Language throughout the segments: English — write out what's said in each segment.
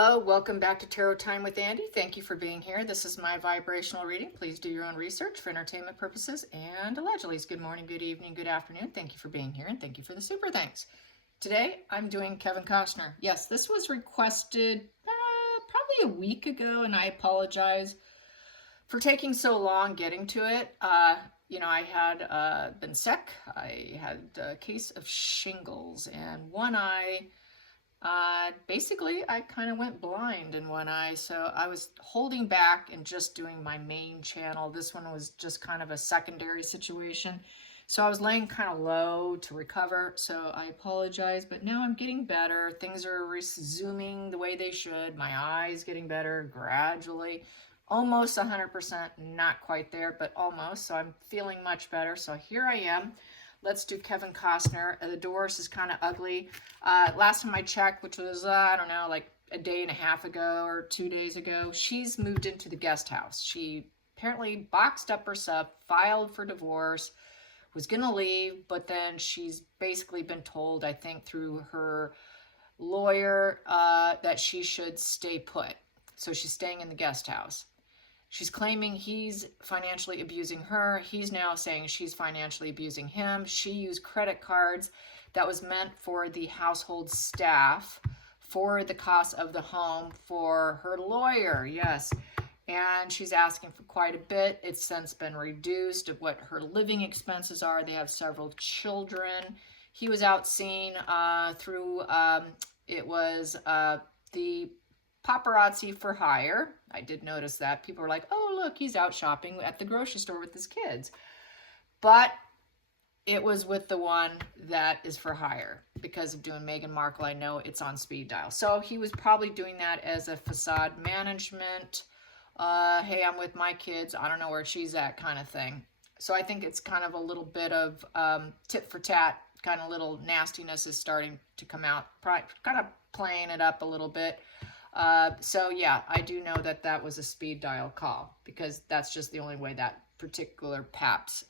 Hello, welcome back to Tarot Time with Andy. Thank you for being here. This is my vibrational reading. Please do your own research for entertainment purposes and allegedly. Good morning, good evening, good afternoon. Thank you for being here and thank you for the super thanks. Today I'm doing Kevin Costner. Yes, this was requested probably a week ago, and I apologize for taking so long getting to it. I had been sick. I had a case of shingles, and one eye. Basically, I kind of went blind in one eye, so I was holding back and just doing my main channel. This one was just kind of a secondary situation. So I was laying kind of low to recover, so I apologize, but now I'm getting better. Things are resuming the way they should. My eye's getting better gradually. Almost 100%, not quite there, but almost. So I'm feeling much better. So here I am. Let's do Kevin Costner. The divorce is kind of ugly. Last time I checked, which was, I don't know, like a day and a half ago or 2 days ago, she's moved into the guest house. She apparently boxed up her stuff, filed for divorce, was going to leave, but then she's basically been told, I think, through her lawyer that she should stay put. So she's staying in the guest house. She's claiming he's financially abusing her. He's now saying she's financially abusing him. She used credit cards that was meant for the household staff, for the cost of the home, for her lawyer, yes. And she's asking for quite a bit. It's since been reduced of what her living expenses are. They have several children. He was out seen through, it was the paparazzi for hire. I did notice that. People were like, oh, look, he's out shopping at the grocery store with his kids. But it was with the one that is for hire. Because of doing Meghan Markle, I know it's on speed dial. So he was probably doing that as a facade management. Hey, I'm with my kids. I don't know where she's at kind of thing. So I think it's kind of a little bit of tit for tat, kind of little nastiness is starting to come out. Kind of playing it up a little bit. So yeah, I do know that that was a speed dial call because that's just the only way that particular PAPs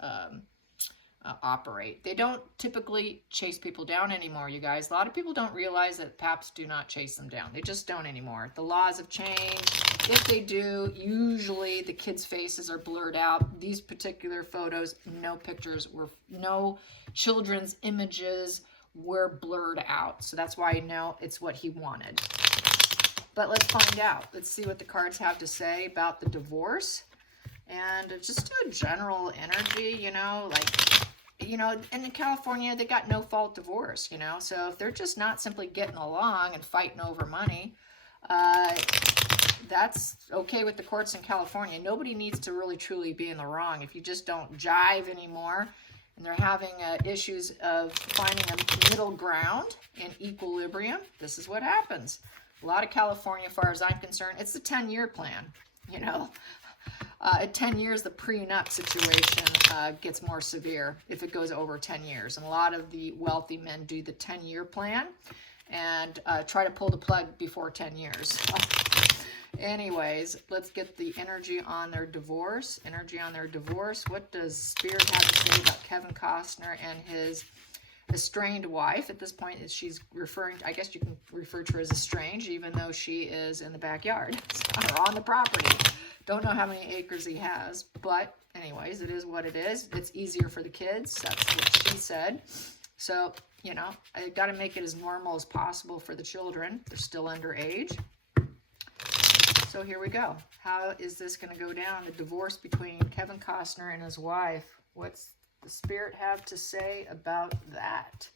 operate. They don't typically chase people down anymore, you guys. A lot of people don't realize that PAPs do not chase them down. They just don't anymore. The laws have changed. If they do, usually the kids' faces are blurred out. These particular photos, no pictures were, no children's images were blurred out. So that's why I know it's what he wanted. But let's find out. Let's see what the cards have to say about the divorce. And just a general energy, in California, they got no fault divorce, So if they're just not simply getting along and fighting over money, that's okay with the courts in California. Nobody needs to really truly be in the wrong. If you just don't jive anymore and they're having issues of finding a middle ground and equilibrium, this is what happens. A lot of California, as far as I'm concerned, it's the 10-year plan, At 10 years, the prenup situation gets more severe if it goes over 10 years. And a lot of the wealthy men do the 10-year plan and try to pull the plug before 10 years. Anyways, let's get the energy on their divorce. Energy on their divorce. What does Spirit have to say about Kevin Costner and his estranged wife? At this point, she's referring, I guess you can refer to her as estranged, even though she is in the backyard or on the property. Don't know how many acres he has, but anyways, it is what it is. It's easier for the kids. That's what she said. So, I got to make it as normal as possible for the children. They're still underage. So here we go. How is this going to go down? The divorce between Kevin Costner and his wife. What's the Spirit have to say about that?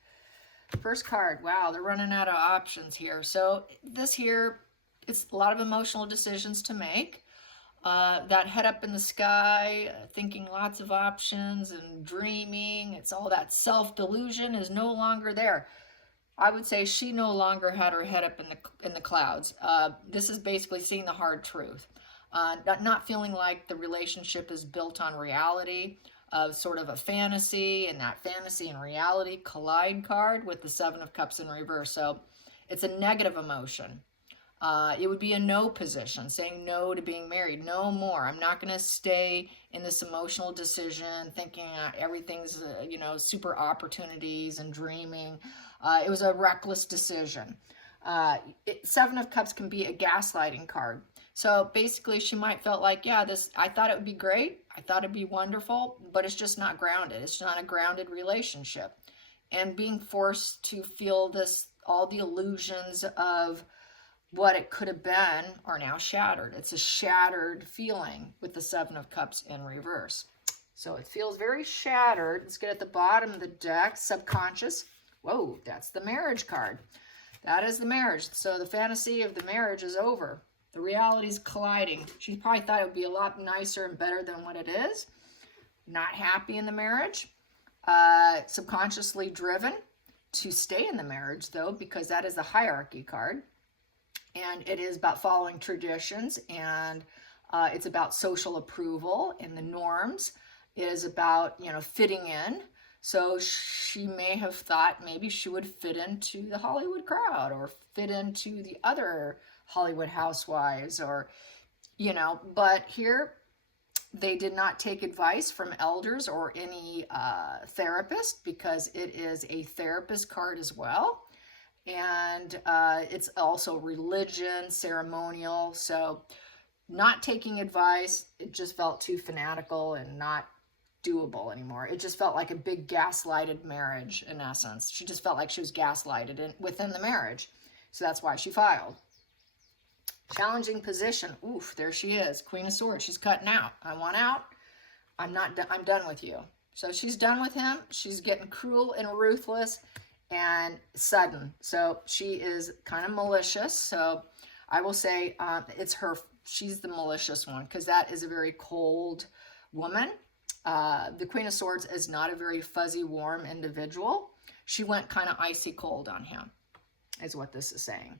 First card. Wow, they're running out of options here. So this here, it's a lot of emotional decisions to make. That head up in the sky, thinking lots of options and dreaming. It's all that self-delusion is no longer there. I would say she no longer had her head up in the clouds. This is basically seeing the hard truth. Not feeling like the relationship is built on reality. Sort of a fantasy, and that fantasy and reality collide card with the Seven of Cups in reverse. So it's a negative emotion. It would be a no position, saying no to being married. No more. I'm not going to stay in this emotional decision, thinking everything's, super opportunities and dreaming. It was a reckless decision. Seven of Cups can be a gaslighting card. So basically she might felt like, yeah, I thought it would be great. I thought it'd be wonderful, but it's just not grounded. It's not a grounded relationship. And being forced to feel this, all the illusions of what it could have been are now shattered. It's a shattered feeling with the Seven of Cups in reverse. So it feels very shattered. Let's get at the bottom of the deck, subconscious. Whoa, that's the marriage card. That is the marriage. So the fantasy of the marriage is over. The reality is colliding. She probably thought it would be a lot nicer and better than what it is. Not happy in the marriage. Subconsciously driven to stay in the marriage, though, because that is the hierarchy card. And it is about following traditions, and it's about social approval and the norms. It is about, fitting in. So she may have thought maybe she would fit into the Hollywood crowd or fit into the other Hollywood housewives or, but here they did not take advice from elders or any therapist, because it is a therapist card as well. And it's also religion, ceremonial. So not taking advice, it just felt too fanatical and not doable anymore. It just felt like a big gaslighted marriage in essence. She just felt like she was gaslighted within the marriage. So that's why she filed. Challenging position. Oof, there she is. Queen of Swords. She's cutting out. I want out. I'm done with you. So she's done with him. She's getting cruel and ruthless and sudden. So she is kind of malicious. So I will say it's her. She's the malicious one, because that is a very cold woman. The Queen of Swords is not a very fuzzy, warm individual. She went kind of icy cold on him, is what this is saying.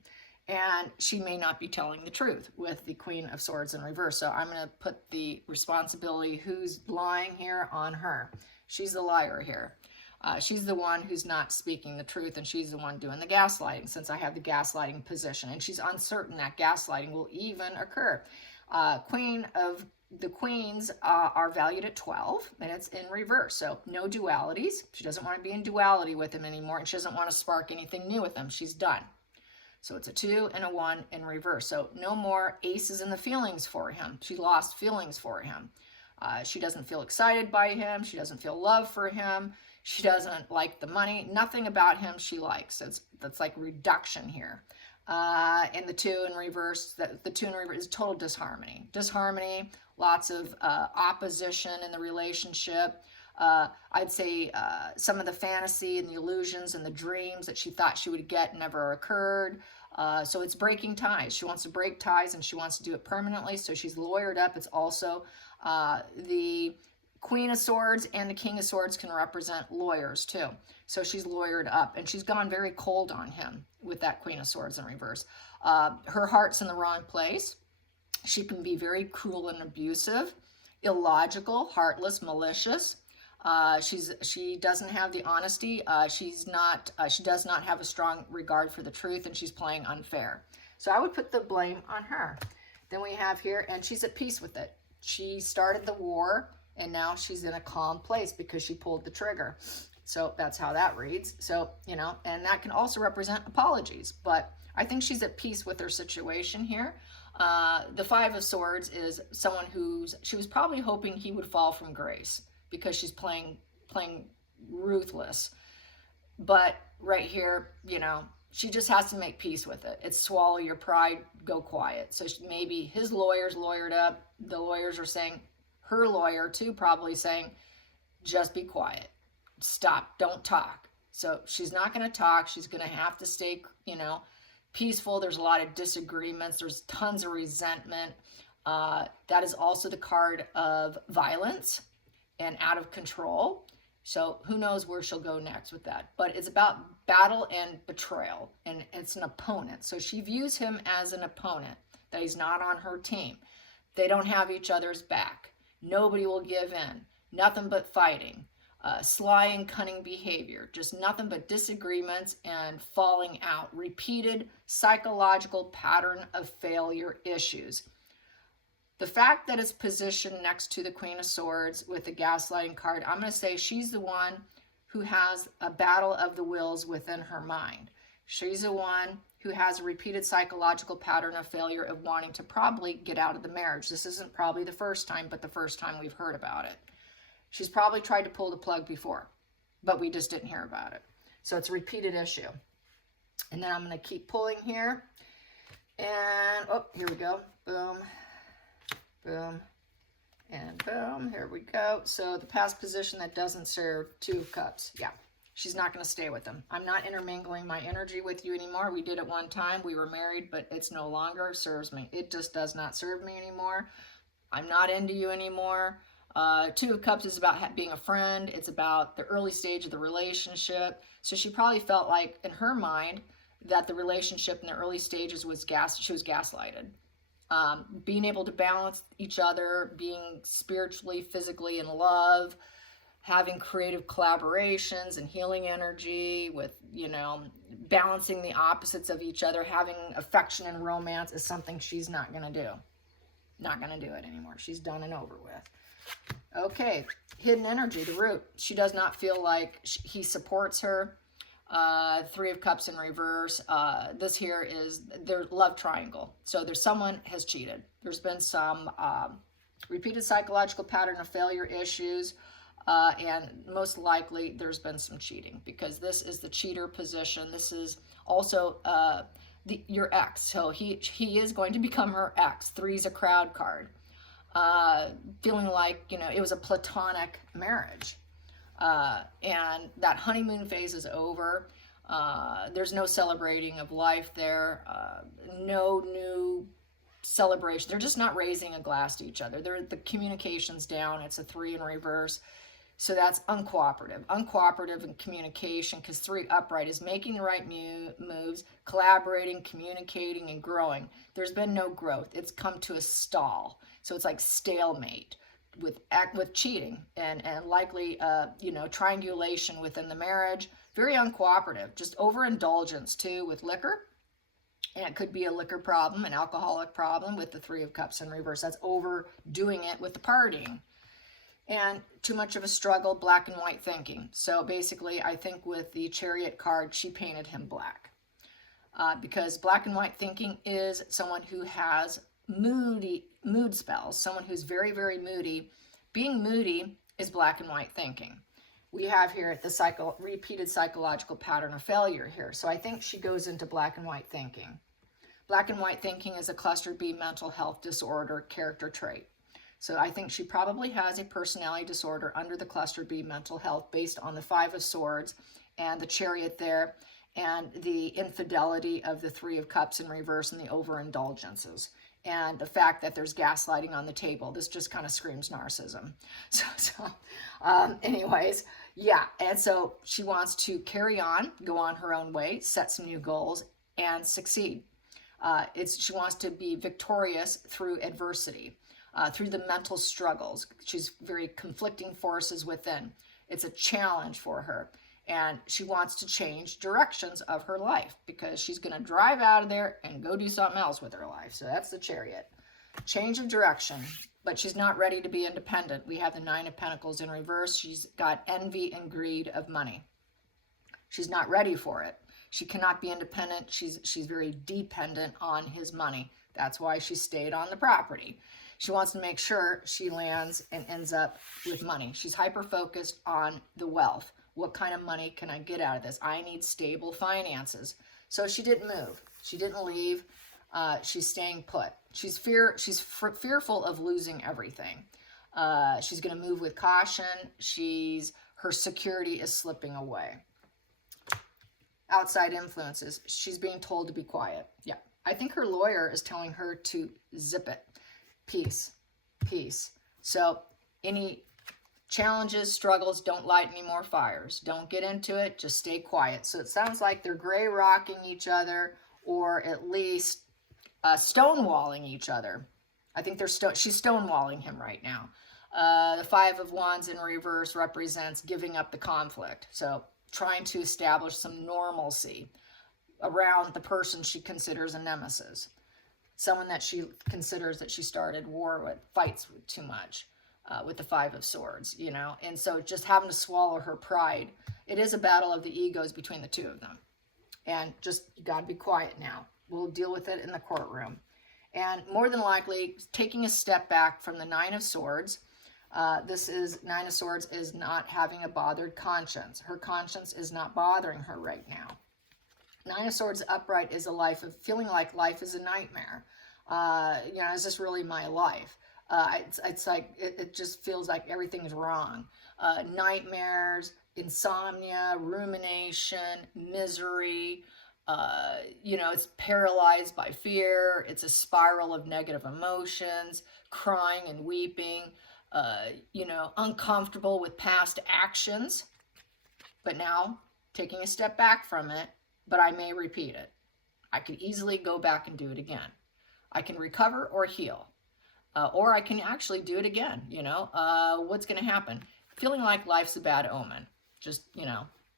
And she may not be telling the truth with the Queen of Swords in reverse. So I'm going to put the responsibility, who's lying here, on her. She's the liar here. She's the one who's not speaking the truth, and she's the one doing the gaslighting, since I have the gaslighting position. And she's uncertain that gaslighting will even occur. The queens are valued at 12, and it's in reverse. So no dualities. She doesn't want to be in duality with him anymore, and she doesn't want to spark anything new with him. She's done. So it's a 2 and a 1 in reverse. So no more aces in the feelings for him. She lost feelings for him. She doesn't feel excited by him. She doesn't feel love for him. She doesn't like the money. Nothing about him she likes. That's like reduction here. And the 2 in reverse, the 2 in reverse is total disharmony. Disharmony, lots of opposition in the relationship. I'd say some of the fantasy and the illusions and the dreams that she thought she would get never occurred. So it's breaking ties. She wants to break ties, and she wants to do it permanently. So she's lawyered up. It's also the Queen of Swords and the King of Swords can represent lawyers too. So she's lawyered up, and she's gone very cold on him with that Queen of Swords in reverse. Her heart's in the wrong place. She can be very cruel and abusive, illogical, heartless, malicious. She doesn't have the honesty. She does not have a strong regard for the truth, and she's playing unfair. So I would put the blame on her. Then we have here, and she's at peace with it. She started the war, and now she's in a calm place because she pulled the trigger. So that's how that reads. So, and that can also represent apologies, but I think she's at peace with her situation here. The 5 of Swords is someone she was probably hoping he would fall from grace, because she's playing ruthless. But right here, she just has to make peace with it. It's swallow your pride, go quiet. So maybe his lawyer's lawyered up. The lawyers are saying, her lawyer too, probably saying, just be quiet. Stop, don't talk. So she's not going to talk. She's going to have to stay, peaceful. There's a lot of disagreements. There's tons of resentment. That is also the card of violence and out of control. So who knows where she'll go next with that. But it's about battle and betrayal, and it's an opponent. So she views him as an opponent, that he's not on her team. They don't have each other's back. Nobody will give in. Nothing but fighting. Sly and cunning behavior. Just nothing but disagreements and falling out. Repeated psychological pattern of failure issues. The fact that it's positioned next to the Queen of Swords with the gaslighting card, I'm going to say she's the one who has a battle of the wills within her mind. She's the one who has a repeated psychological pattern of failure of wanting to probably get out of the marriage. This isn't probably the first time, but the first time we've heard about it. She's probably tried to pull the plug before, but we just didn't hear about it. So it's a repeated issue. And then I'm going to keep pulling here. And, oh, here we go. Boom, boom, and boom. Here we go. So the past position that doesn't serve, 2 of Cups. Yeah, she's not going to stay with them. I'm not intermingling my energy with you anymore. We did it one time. We were married, but it's no longer serves me. It just does not serve me anymore. I'm not into you anymore. 2 of Cups is about being a friend. It's about the early stage of the relationship. So she probably felt like, in her mind, that the relationship in the early stages she was gaslighted. Being able to balance each other, being spiritually, physically in love, having creative collaborations and healing energy with, balancing the opposites of each other, having affection and romance is something she's not going to do. Not going to do it anymore. She's done and over with. Okay, hidden energy, the root. She does not feel like he supports her. 3 of Cups in reverse. This here is their love triangle. So there's someone has cheated. There's been some repeated psychological pattern of failure issues, and most likely there's been some cheating, because this is the cheater position. This is also your ex. So he is going to become her ex. 3 is a crowd card. Feeling like, it was a platonic marriage. And that honeymoon phase is over. There's no celebrating of life there. No new celebration. They're just not raising a glass to each other. The communication's down. It's a 3 in reverse. So that's uncooperative. Uncooperative in communication, because 3 upright is making the right moves, collaborating, communicating, and growing. There's been no growth. It's come to a stall. So it's like stalemate with cheating and likely, triangulation within the marriage. Very uncooperative. Just overindulgence, too, with liquor. And it could be a liquor problem, an alcoholic problem with the 3 of Cups in reverse. That's overdoing it with the partying. And too much of a struggle, black and white thinking. So basically, I think with the Chariot card, she painted him black. Because black and white thinking is someone who has mood spells, someone who's very, very moody. Being moody is black and white thinking. We have here the repeated psychological pattern of failure here. So I think she goes into black and white thinking. Black and white thinking is a cluster B mental health disorder character trait. So I think she probably has a personality disorder under the cluster B mental health based on the 5 of Swords and the Chariot there, and the infidelity of the 3 of Cups in reverse and the overindulgences. And the fact that there's gaslighting on the table. This just kind of screams narcissism. Anyways, yeah. And so she wants to carry on, go on her own way, set some new goals, and succeed. She wants to be victorious through adversity, through the mental struggles. She's very conflicting forces within. It's a challenge for her. And she wants to change directions of her life, because she's going to drive out of there and go do something else with her life. So that's the Chariot. Change of direction, but she's not ready to be independent. We have the 9 of Pentacles in reverse. She's got envy and greed of money. She's not ready for it. She cannot be independent. She's very dependent on his money. That's why she stayed on the property. She wants to make sure she lands and ends up with money. She's hyper-focused on the wealth. What kind of money can I get out of this? I need stable finances. So she didn't move. She didn't leave. She's staying put. She's fearful of losing everything. She's going to move with caution. Her security is slipping away. Outside influences. She's being told to be quiet. Yeah. I think her lawyer is telling her to zip it. Peace. Peace. So any challenges, struggles, don't light any more fires. Don't get into it. Just stay quiet. So it sounds like they're gray rocking each other, or at least stonewalling each other. I think she's stonewalling him right now. The 5 of Wands in reverse represents giving up the conflict. So trying to establish some normalcy around the person she considers a nemesis. Someone that she considers that she started war with, fights with too much. With the 5 of Swords, and so just having to swallow her pride. It is a battle of the egos between the 2 of them. And just, you got to be quiet now. We'll deal with it in the courtroom. And more than likely, taking a step back from the Nine of Swords. Nine of Swords is not having a bothered conscience. Her conscience is not bothering her right now. Nine of Swords upright is a life of feeling like life is a nightmare. Is this really my life? It's like, it just feels like everything's wrong. Nightmares, insomnia, rumination, misery. It's paralyzed by fear. It's a spiral of negative emotions, crying and weeping, uncomfortable with past actions. But now, taking a step back from it, but I may repeat it. I could easily go back and do it again. I can recover or heal. Or I can actually do it again, what's going to happen? Feeling like life's a bad omen. Just,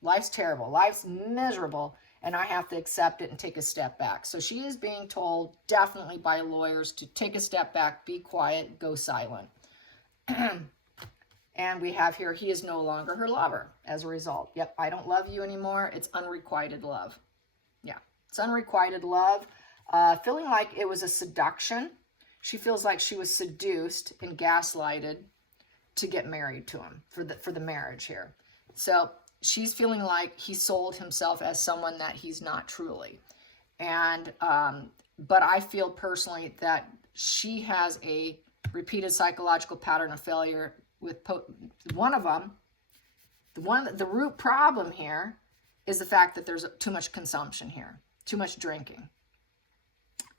life's terrible. Life's miserable, and I have to accept it and take a step back. So she is being told, definitely by lawyers, to take a step back, be quiet, go silent. And we have here, he is no longer her lover as a result. Yep, I don't love you anymore. It's unrequited love. Yeah, it's unrequited love. Feeling like it was a seduction. She feels like she was seduced and gaslighted to get married to him for the marriage here. So she's feeling like he sold himself as someone that he's not truly. And but I feel personally that she has a repeated psychological pattern of failure with one of them. The root problem here is the fact that there's too much consumption here, too much drinking,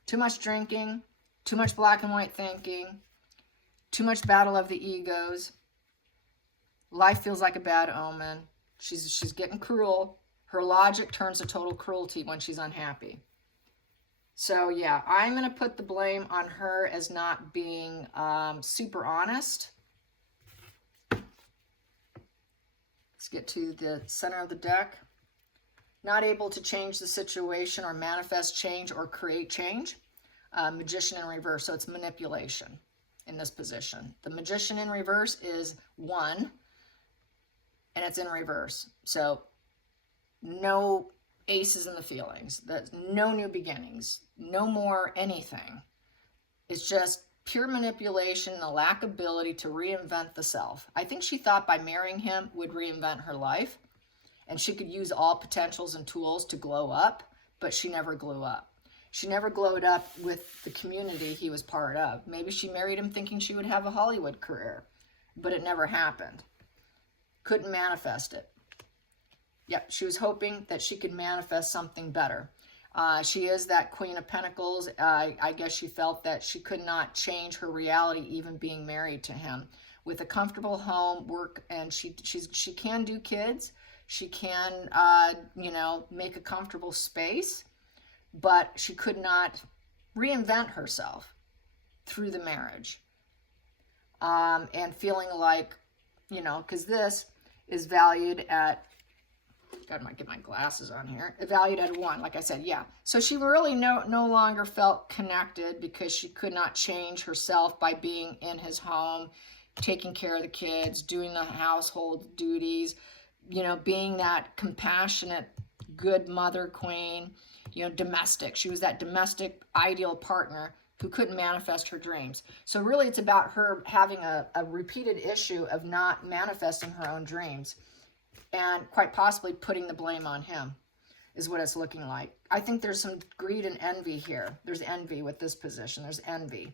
too much black and white thinking, too much battle of the egos. Life feels like a bad omen. She's getting cruel. Her logic turns to total cruelty when she's unhappy. So yeah, I'm going to put the blame on her as not being super honest. Let's get to the center of the deck. Not able to change the situation or manifest change or create change. Magician in reverse, so it's manipulation in this position. The Magician in reverse is 1, and it's in reverse. So no aces in the feelings. That's no new beginnings. No more anything. It's just pure manipulation and a lack of ability to reinvent the self. I think she thought by marrying him would reinvent her life, and she could use all potentials and tools to glow up, but she never grew up. She never glowed up with the community he was part of. Maybe she married him thinking she would have a Hollywood career, but it never happened. Couldn't manifest it. Yep, she was hoping that she could manifest something better. She is that Queen of Pentacles. I guess she felt that she could not change her reality even being married to him. With a comfortable home, work, and she can do kids. She can, make a comfortable space. But she could not reinvent herself through the marriage. And feeling like, because this is valued at, God, I might get my glasses on here, valued at 1, like I said, yeah. So she really no longer felt connected because she could not change herself by being in his home, taking care of the kids, doing the household duties, being that compassionate, good mother queen. Domestic. She was that domestic ideal partner who couldn't manifest her dreams. So really it's about her having a repeated issue of not manifesting her own dreams and quite possibly putting the blame on him is what it's looking like. I think there's some greed and envy here. There's envy with this position. There's envy.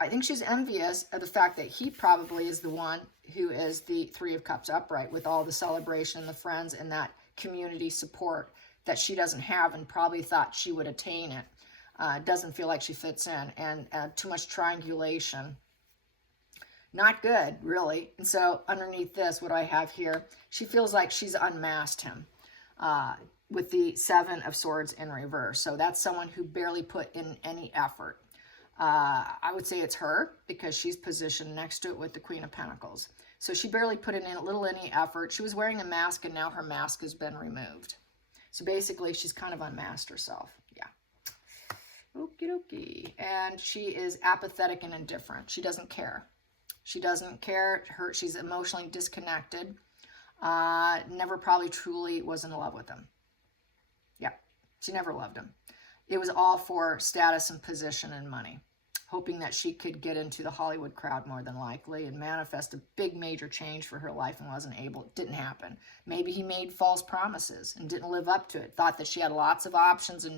I think she's envious of the fact that he probably is the one who is the 3 of Cups upright with all the celebration and the friends and that community support that she doesn't have and probably thought she would attain it. Doesn't feel like she fits in, and too much triangulation. Not good, really. And so underneath this, what I have here, she feels like she's unmasked him with the 7 of Swords in reverse. So that's someone who barely put in any effort. I would say it's her because she's positioned next to it with the Queen of Pentacles. So she barely put in any effort. She was wearing a mask, and now her mask has been removed. So basically, she's kind of unmasked herself. Yeah. Okie dokie. And she is apathetic and indifferent. She doesn't care. She doesn't care. She's emotionally disconnected. Never probably truly was in love with him. Yeah. She never loved him. It was all for status and position and money, hoping that she could get into the Hollywood crowd more than likely and manifest a big major change for her life, and wasn't able. It didn't happen. Maybe he made false promises and didn't live up to it, thought that she had lots of options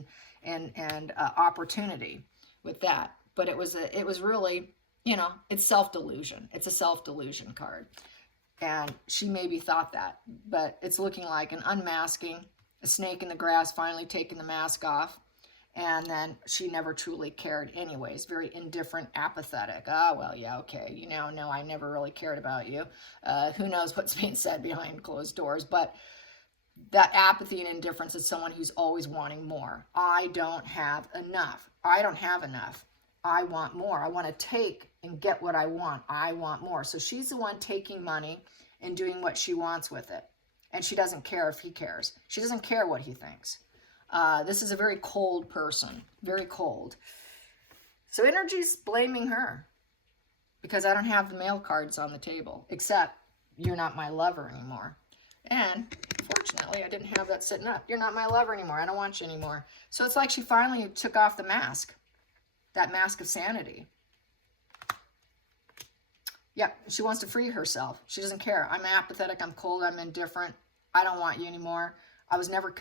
and opportunity with that. But it was really, you know, it's self-delusion. It's a self-delusion card. And she maybe thought that, but it's looking like an unmasking, a snake in the grass finally taking the mask off. And then she never truly cared anyways. Very indifferent, apathetic. Oh, well, yeah, okay. You now know I never really cared about you. Who knows what's being said behind closed doors. But that apathy and indifference is someone who's always wanting more. I don't have enough. I don't have enough. I want more. I want to take and get what I want. I want more. So she's the one taking money and doing what she wants with it. And she doesn't care if he cares. She doesn't care what he thinks. This is a very cold person, very cold. So energy's blaming her because I don't have the male cards on the table, except you're not my lover anymore. And fortunately, I didn't have that sitting up. You're not my lover anymore. I don't want you anymore. So it's like she finally took off the mask, that mask of sanity. Yeah, she wants to free herself. She doesn't care. I'm apathetic. I'm cold. I'm indifferent. I don't want you anymore. I was never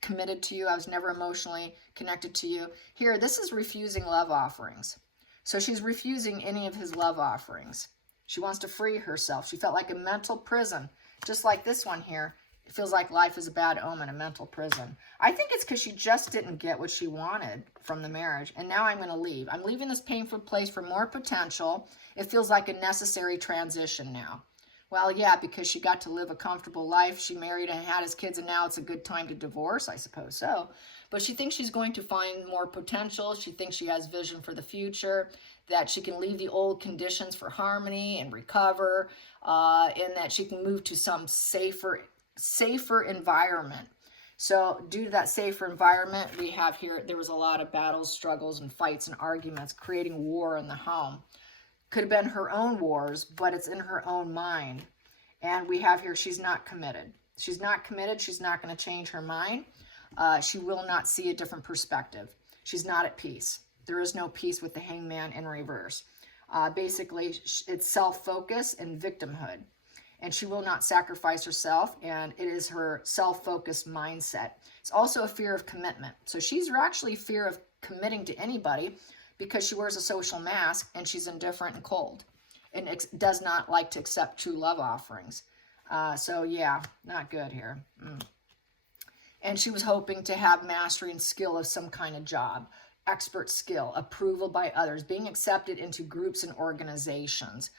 committed to you. I was never emotionally connected to you. Here, this is refusing love offerings. So she's refusing any of his love offerings. She wants to free herself. She felt like a mental prison, just like this one here. It feels like life is a bad omen, a mental prison. I think it's because she just didn't get what she wanted from the marriage. And now I'm going to leave. I'm leaving this painful place for more potential. It feels like a necessary transition now. Well, yeah, because she got to live a comfortable life. She married and had his kids, and now it's a good time to divorce, I suppose so. But she thinks she's going to find more potential. She thinks she has vision for the future, that she can leave the old conditions for harmony and recover, and that she can move to some safer environment. So due to that safer environment, we have here, there was a lot of battles, struggles, and fights and arguments, creating war in the home. Could have been her own wars, but it's in her own mind. And we have here, she's not committed. She's not committed. She's not going to change her mind. She will not see a different perspective. She's not at peace. There is no peace with the hangman in reverse. Basically, it's self-focus and victimhood. And she will not sacrifice herself, and it is her self-focused mindset. It's also a fear of commitment. So she's actually fear of committing to anybody, because she wears a social mask and she's indifferent and cold and does not like to accept true love offerings. So yeah, not good here. And she was hoping to have mastery and skill of some kind of job, expert skill, approval by others, being accepted into groups and organizations.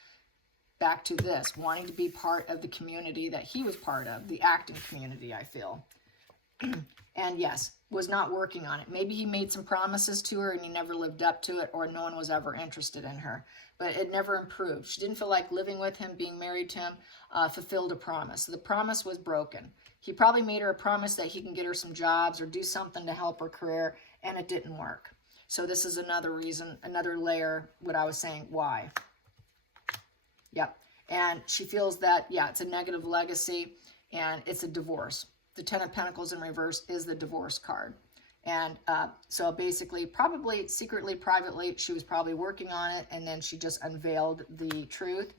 Back to this, wanting to be part of the community that he was part of, the acting community, I feel. And yes, was not working on it. Maybe he made some promises to her and he never lived up to it, or no one was ever interested in her. But it never improved. She didn't feel like living with him, being married to him, fulfilled a promise. The promise was broken. He probably made her a promise that he can get her some jobs or do something to help her career, and it didn't work. So this is another reason, another layer, what I was saying, why. Yep. And she feels that, yeah, it's a negative legacy and it's a divorce. The Ten of Pentacles in reverse is the divorce card. And so basically, probably secretly, privately, she was probably working on it, and then she just unveiled the truth.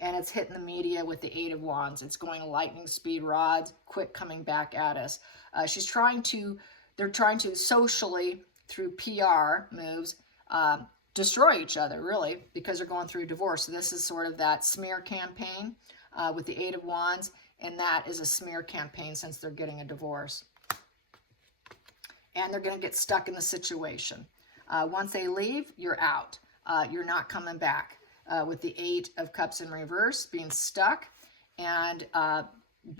And it's hitting the media with the Eight of Wands. It's going lightning speed, rods, quick coming back at us. They're trying to socially, through PR moves, destroy each other, really, because they're going through divorce. So this is sort of that smear campaign with the Eight of Wands. And that is a smear campaign since they're getting a divorce. And they're going to get stuck in the situation. Once they leave, you're out. You're not coming back. With the Eight of Cups in reverse, being stuck, and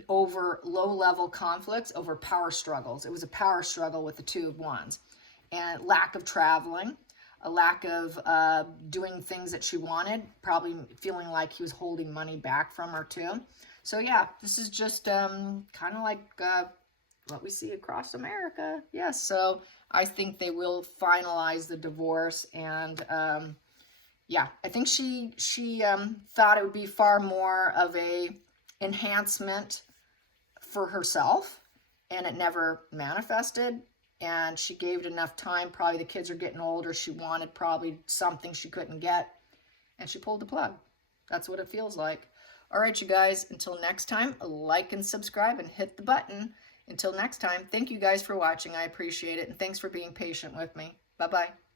over low-level conflicts, over power struggles. It was a power struggle with the Two of Wands. And lack of traveling, a lack of doing things that she wanted, probably feeling like he was holding money back from her too. So yeah, this is just kind of like what we see across America. Yes, so I think they will finalize the divorce. And yeah, I think she thought it would be far more of a enhancement for herself, and it never manifested. and she gave it enough time. Probably the kids are getting older. She wanted probably something she couldn't get, and she pulled the plug. That's what it feels like. All right, you guys, until next time, like and subscribe and hit the button. Until next time, thank you guys for watching. I appreciate it, and thanks for being patient with me. Bye-bye.